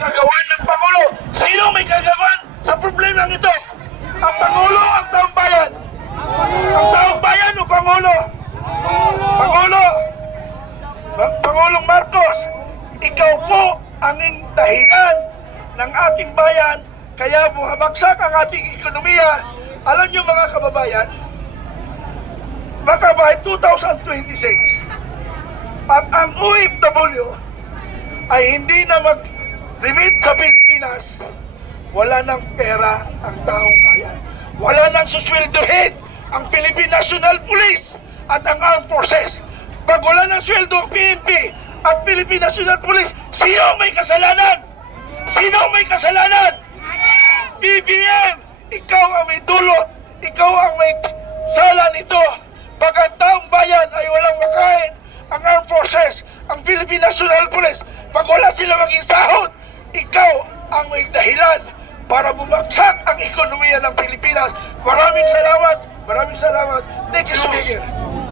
kagawan ng Pangulo. Sino may kagawan sa problema ito? Ang Pangulo, ang taong bayan. Ang taong bayan o Pangulo? Pangulo! Pangulong Marcos, ikaw po ang dahilan ng ating bayan, kaya bumabagsak ang ating ekonomiya. Alam niyo mga kababayan, baka by 2026, at ang OFW ay hindi na mag-remit sa Pilipinas, wala ng pera ang taong bayan. Wala nang susweldohin ang Philippine National Police at ang Armed Forces. Pag wala ng sweldo ang PNP at Philippine National Police, sino may kasalanan? Sino may kasalanan? BBM, ikaw ang may dulot, ikaw ang may sala nito. Pag ang taong bayan ay walang makain, ang Armed Forces, ang Philippine National Police, pag wala sila maging sahod, ikaw ang may dahilan para bumagsak ang ekonomiya ng Pilipinas. Maraming salamat. Thank you, Speaker.